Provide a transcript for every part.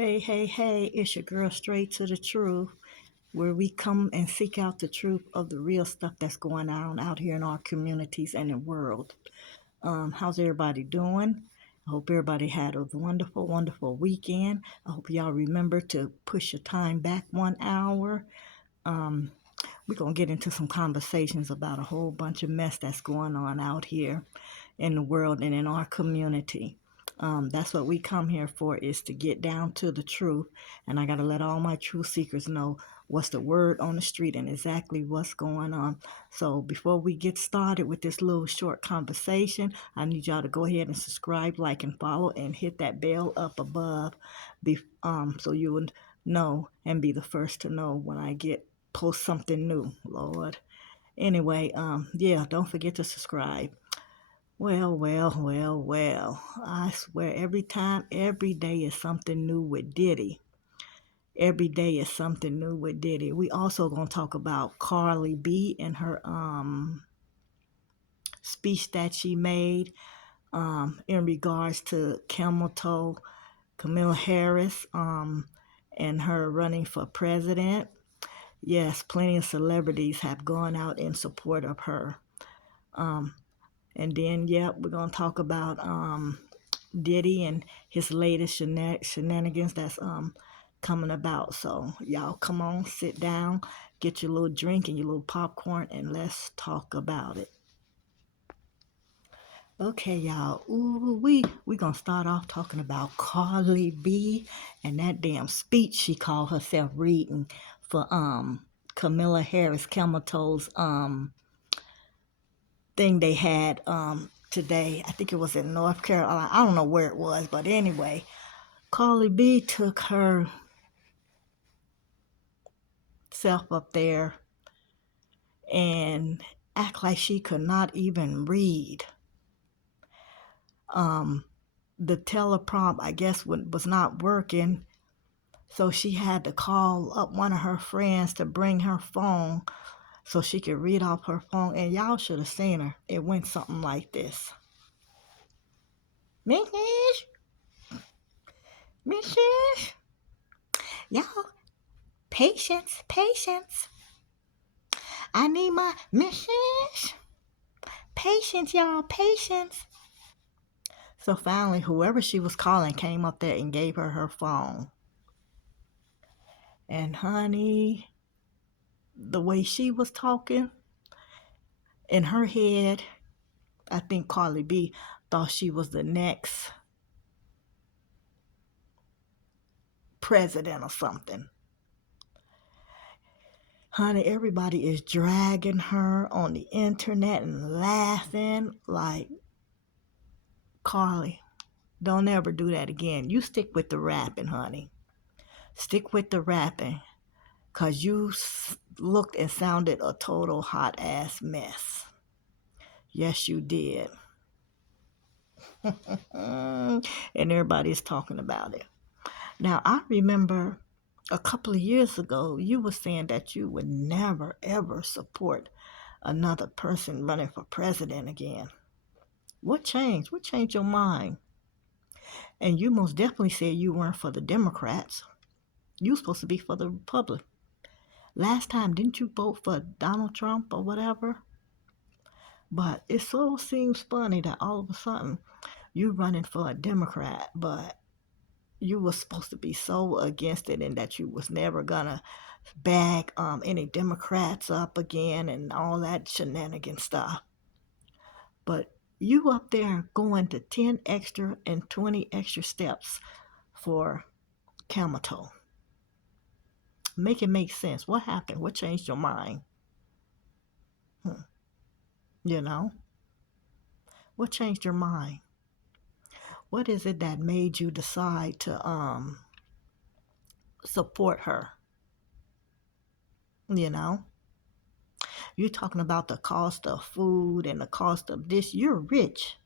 Hey, hey, hey, it's your girl Straight to the Truth, where we come and seek out the truth of the real stuff that's going on out here in our communities and the world. How's everybody doing? I hope everybody had a wonderful, wonderful weekend. I hope y'all remember to push your time back 1 hour. We're going to get into some conversations about a whole bunch of mess that's going on out here in the world and in our community. That's what we come here for, is to get down to the truth. And I got to let all my truth seekers know what's the word on the street and exactly what's going on. So before we get started with this little short conversation, I need y'all to go ahead and subscribe, like, and follow, and hit that bell up above, so you would know and be the first to know when I post something new, Lord. Anyway, yeah, don't forget to subscribe. Well. I swear every day is something new with Diddy. Every day is something new with Diddy. We also gonna talk about Cardi B and her speech that she made in regards to Camilla Harris and her running for president. Yes, plenty of celebrities have gone out in support of her. And then, we're going to talk about Diddy and his latest shenanigans that's coming about. So, y'all come on, sit down, get your little drink and your little popcorn, and let's talk about it. Okay, y'all. We gonna start off talking about Cardi B and that damn speech she called herself reading for Camilla Harris Camelto's thing they had today. I think it was in North Carolina. I don't know where it was, but anyway, Cardi B took her self up there and act like she could not even read. The teleprompt, I guess, was not working, so she had to call up one of her friends to bring her phone so she could read off her phone. And y'all should have seen her. It went something like this. Mrs. Mrs. Y'all, patience. I need my Mrs. Patience, y'all, patience. So finally, whoever she was calling came up there and gave her phone. And honey, the way she was talking, in her head, I think Cardi B thought she was the next president or something. Honey, everybody is dragging her on the internet and laughing like, Carly, don't ever do that again. You stick with the rapping, honey. Stick with the rapping, because you looked and sounded a total hot ass mess. Yes, you did. And everybody's talking about it. Now, I remember a couple of years ago, you were saying that you would never, ever support another person running for president again. What changed? What changed your mind? And you most definitely said you weren't for the Democrats. You were supposed to be for the Republic. Last time, didn't you vote for Donald Trump or whatever? But it so seems funny that all of a sudden you running for a Democrat, but you were supposed to be so against it and that you was never gonna bag any Democrats up again and all that shenanigan stuff. But you up there going to 10 extra and 20 extra steps for Camato. Make it make sense. What happened? What changed your mind? You know? What changed your mind? What is it that made you decide to support her? You know? You're talking about the cost of food and the cost of this. You're rich.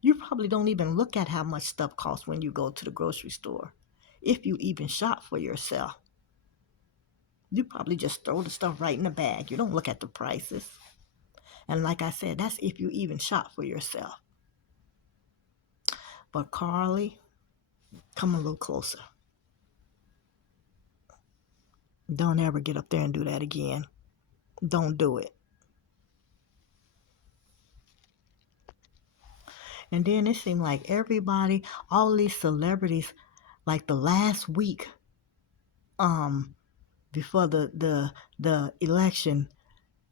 You probably don't even look at how much stuff costs when you go to the grocery store. If you even shop for yourself. You probably just throw the stuff right in the bag. You don't look at the prices. And like I said, that's if you even shop for yourself. But Carly, Come a little closer. Don't ever get up there and do that again. Don't do it. And then it seemed like everybody, all these celebrities, like the last week, um, before the election,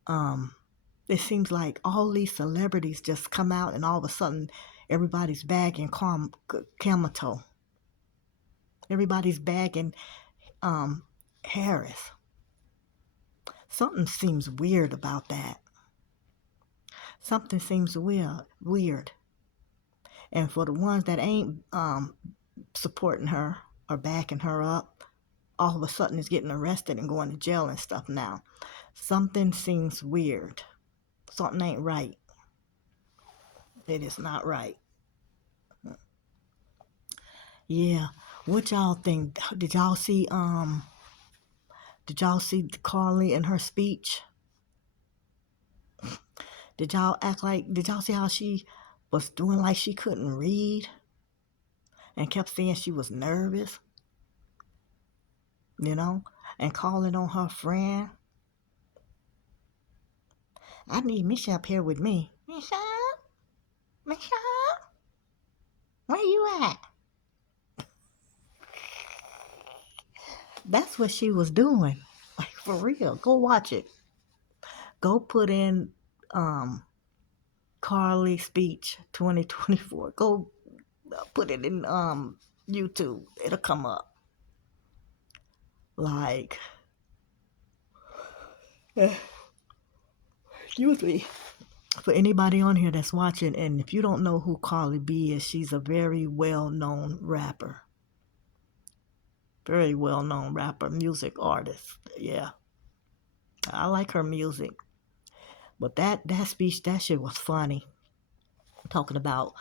um, it seems like all these celebrities just come out and all of a sudden everybody's bagging Camato. Everybody's bagging um, Harris. Something seems weird about that. Something seems weird. And for the ones that ain't supporting her or backing her up, all of a sudden is getting arrested and going to jail and stuff now. Something seems weird. Something ain't right. It is not right. Yeah. What y'all think? Did y'all see Carly in her speech? Did y'all see how she was doing like she couldn't read and kept saying she was nervous, you know, and calling on her friend? I need Misha up here with me. Misha? Misha? Where you at? That's what she was doing. Like, for real. Go watch it. Go put in Carly speech 2024. Go put it in YouTube. It'll come up. Like, excuse me. For anybody on here that's watching, and if you don't know who Cardi B is, she's a very well-known rapper. Very well-known rapper, music artist. Yeah. I like her music. But that speech, that shit was funny. Talking about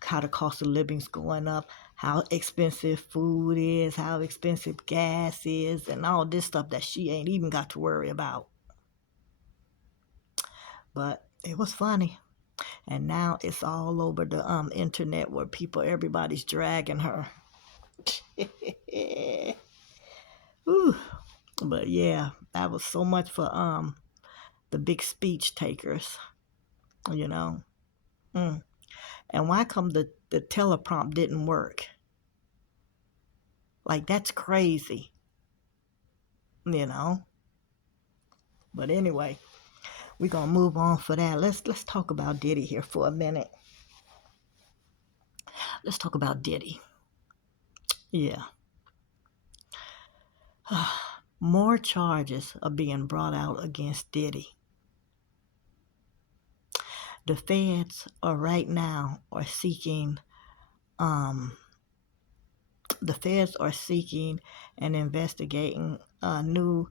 how the cost of living's going up, how expensive food is, how expensive gas is, and all this stuff that she ain't even got to worry about. But it was funny. And now it's all over the internet where everybody's dragging her. Ooh. But yeah, that was so much for the big speech takers, you know. Mm. And why come the teleprompt didn't work? Like, that's crazy, you know. But anyway, we're gonna move on for that. Let's talk about Diddy here for a minute. Let's talk about Diddy. Yeah. More charges are being brought out against Diddy. The feds are right now are seeking the feds are seeking and investigating a new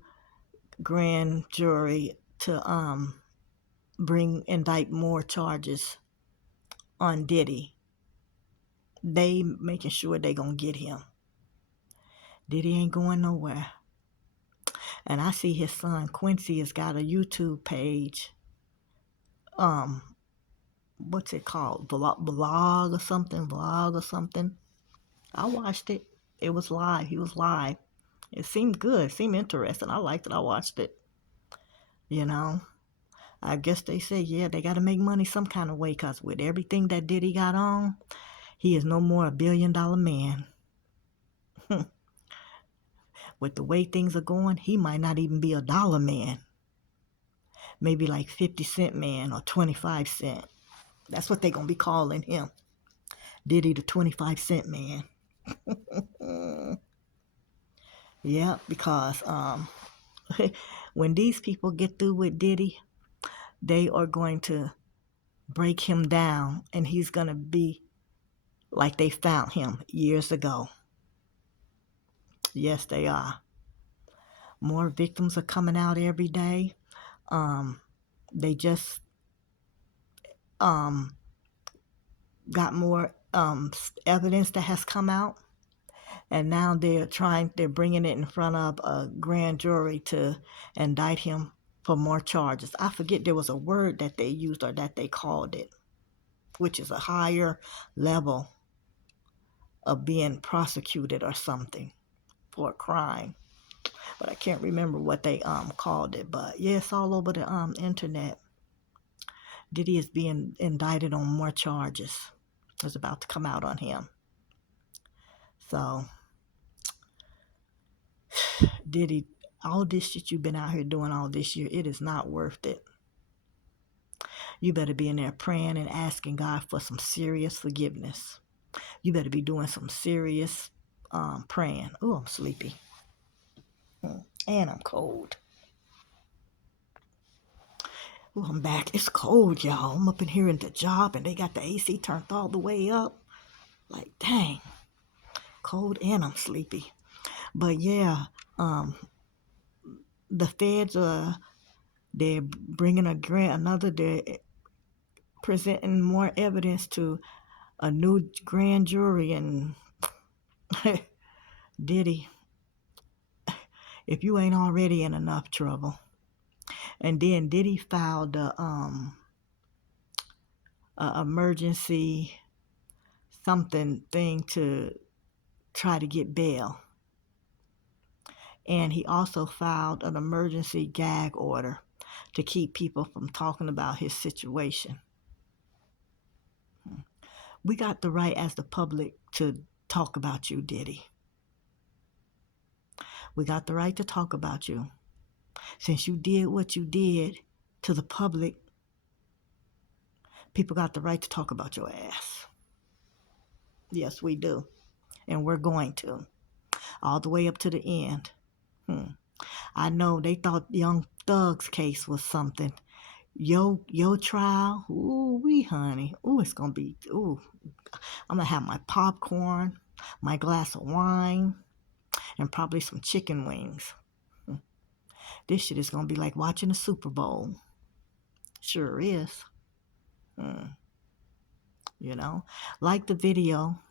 grand jury to indict more charges on Diddy. They making sure they gonna get him. Diddy ain't going nowhere. And I see his son Quincy has got a YouTube page. What's it called? Vlog or something? Vlog or something. I watched it. It was live. He was live. It seemed good. It seemed interesting. I liked it. I watched it. You know, I guess they say, yeah, they got to make money some kind of way because with everything that Diddy got on, he is no more $1 billion man. With the way things are going, he might not even be $1 man. Maybe like 50-cent man or 25-cent. That's what they're going to be calling him. Diddy the 25-cent man. Yeah, because when these people get through with Diddy, they are going to break him down and he's going to be like they found him years ago. Yes, they are. More victims are coming out every day. They just got more evidence that has come out. And now they're bringing it in front of a grand jury to indict him for more charges. I forget there was a word that they used or that they called it, which is a higher level of being prosecuted or something for a crime. But I can't remember what they called it. But yeah, it's all over the internet. Diddy is being indicted on more charges. It's about to come out on him. So Diddy, all this shit you've been out here doing all this year, it is not worth it. You better be in there praying and asking God for some serious forgiveness. You better be doing some serious praying. Oh, I'm sleepy. And I'm cold. Oh, I'm back. It's cold, y'all. I'm up in here in the job and they got the AC turned all the way up. Like, dang. Cold and I'm sleepy. But yeah, the feds they're bringing they're presenting more evidence to a new grand jury, and Diddy, if you ain't already in enough trouble. And then Diddy filed a emergency something thing to try to get bail. And he also filed an emergency gag order to keep people from talking about his situation. We got the right as the public to talk about you, Diddy. We got the right to talk about you. Since you did what you did to the public, people got the right to talk about your ass. Yes, we do. And we're going to. All the way up to the end. I know they thought Young Thug's case was something. Your trial, ooh wee honey. Ooh, it's gonna be I'm gonna have my popcorn, my glass of wine, and probably some chicken wings. This shit is gonna be like watching a Super Bowl. Sure is. You know, like the video.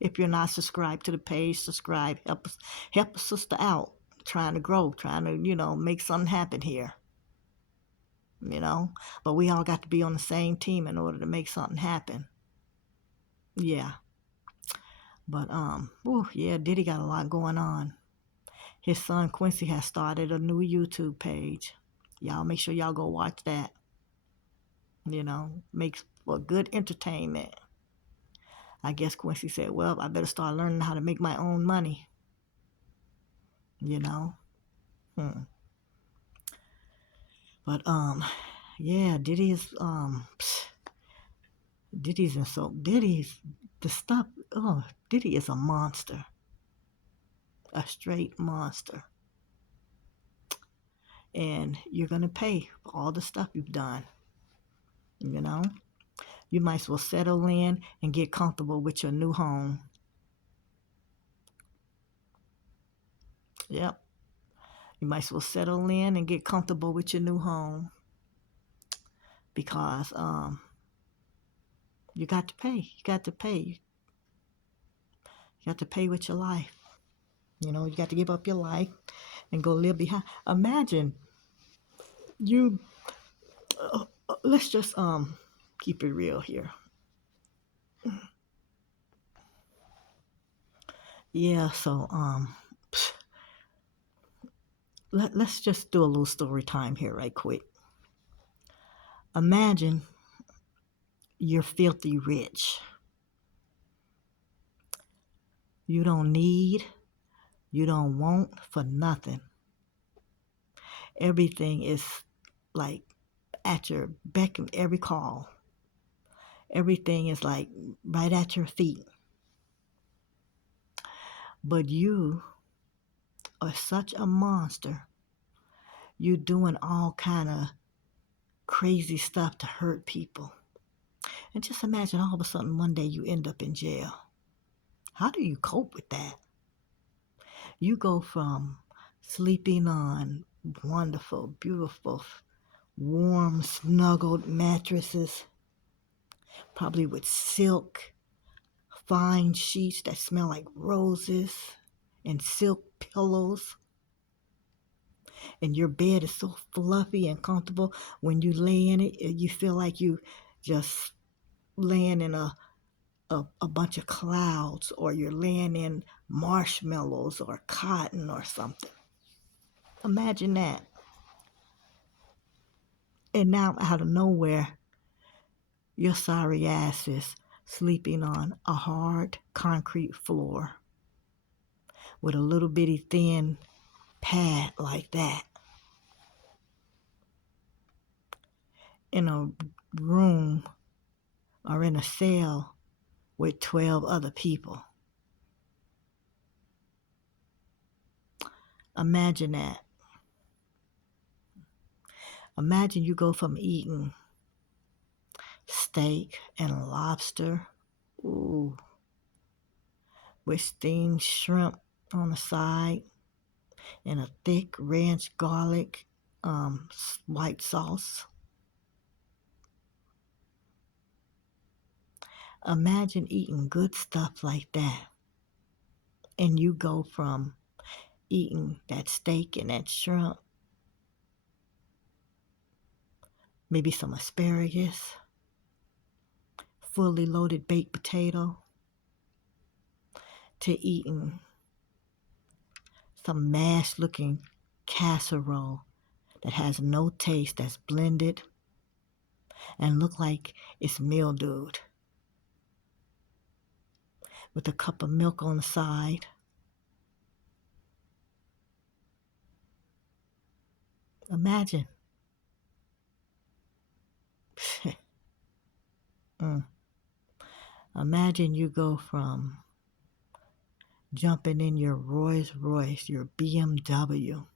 If you're not subscribed to the page, subscribe. Help a sister out. Trying to grow, trying to, make something happen here. But we all got to be on the same team in order to make something happen. Yeah. But Diddy got a lot going on. His son Quincy has started a new YouTube page. Y'all make sure y'all go watch that. Makes for good entertainment. I guess Quincy said, well, I better start learning how to make my own money. But Diddy's the stuff. Oh, Diddy is a monster, a straight monster, and you're gonna pay for all the stuff you've done. You might as well settle in and get comfortable with your new home. Yep. You might as well settle in and get comfortable with your new home because you got to pay. You got to pay. You got to pay with your life. You got to give up your life and go live behind. Imagine you. Let's just keep it real here. Yeah. So let's just do a little story time here, right quick. Imagine you're filthy rich. You don't need, you don't want for nothing. Everything is like at your beck and every call. Everything is like right at your feet. But you are such a monster. You're doing all kind of crazy stuff to hurt people. And just imagine all of a sudden one day you end up in jail. How do you cope with that? You go from sleeping on wonderful, beautiful, warm, snuggled mattresses, probably with silk, fine sheets that smell like roses, and silk pillows. And your bed is so fluffy and comfortable. When you lay in it, you feel like you just laying in a a bunch of clouds, or you're laying in marshmallows or cotton or something. Imagine that. And now, out of nowhere, your sorry ass is sleeping on a hard concrete floor with a little bitty thin pad like that in a room or in a cell with 12 other people. Imagine that. Imagine you go from eating steak and lobster, ooh, with steamed shrimp on the side and a thick ranch garlic white sauce. Imagine eating good stuff like that, and you go from eating that steak and that shrimp, maybe some asparagus, fully loaded baked potato, to eating some mashed looking casserole that has no taste, that's blended and look like it's mildewed, with a cup of milk on the side. Imagine. Imagine you go from jumping in your Rolls Royce, your BMW,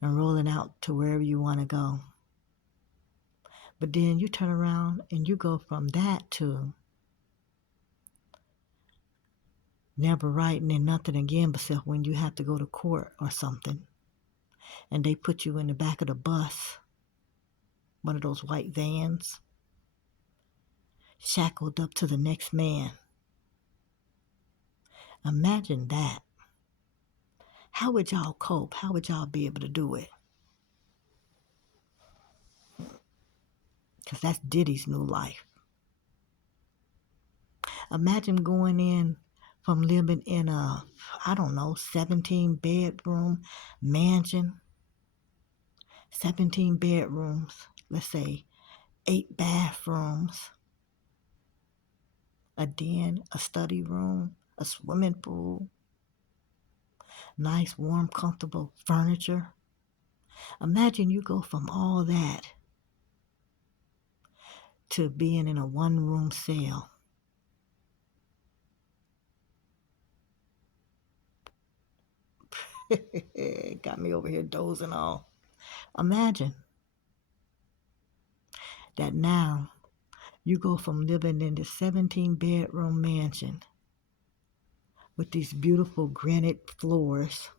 and rolling out to wherever you want to go. But then you turn around and you go from that to never writing in nothing again except when you have to go to court or something, and they put you in the back of the bus, one of those white vans, shackled up to the next man. Imagine that. How would y'all cope? How would y'all be able to do it? Because that's Diddy's new life. Imagine going in from living in a, 17-bedroom mansion, 17 bedrooms, let's say 8 bathrooms, a den, a study room, a swimming pool, nice, warm, comfortable furniture. Imagine you go from all that to being in a one-room cell. Got me over here dozing off. Imagine that now you go from living in this 17-bedroom mansion with these beautiful granite floors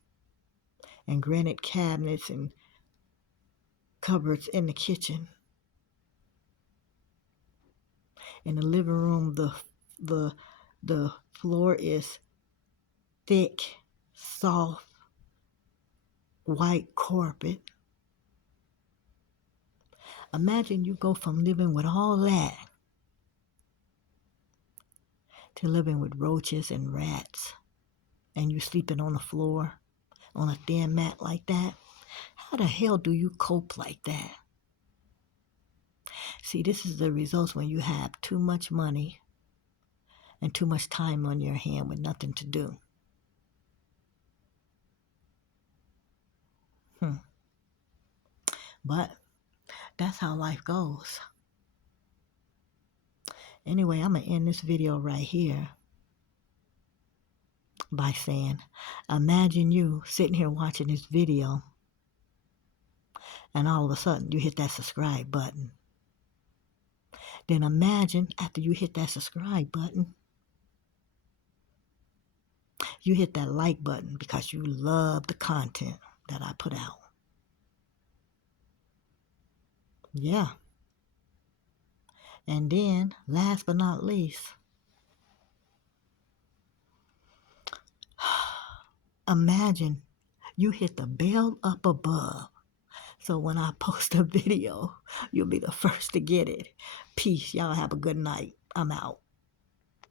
and granite cabinets and cupboards in the kitchen. In the living room, the floor is thick, soft, white carpet. Imagine you go from living with all that to living with roaches and rats, and you sleeping on the floor on a thin mat like that. How the hell do you cope like that? See, this is the results when you have too much money and too much time on your hand with nothing to do. But that's how life goes. Anyway, I'm going to end this video right here by saying, imagine you sitting here watching this video and all of a sudden you hit that subscribe button. Then imagine after you hit that subscribe button, you hit that like button because you love the content that I put out. Yeah. And then, last but not least, imagine you hit the bell up above. So when I post a video, you'll be the first to get it. Peace. Y'all have a good night. I'm out.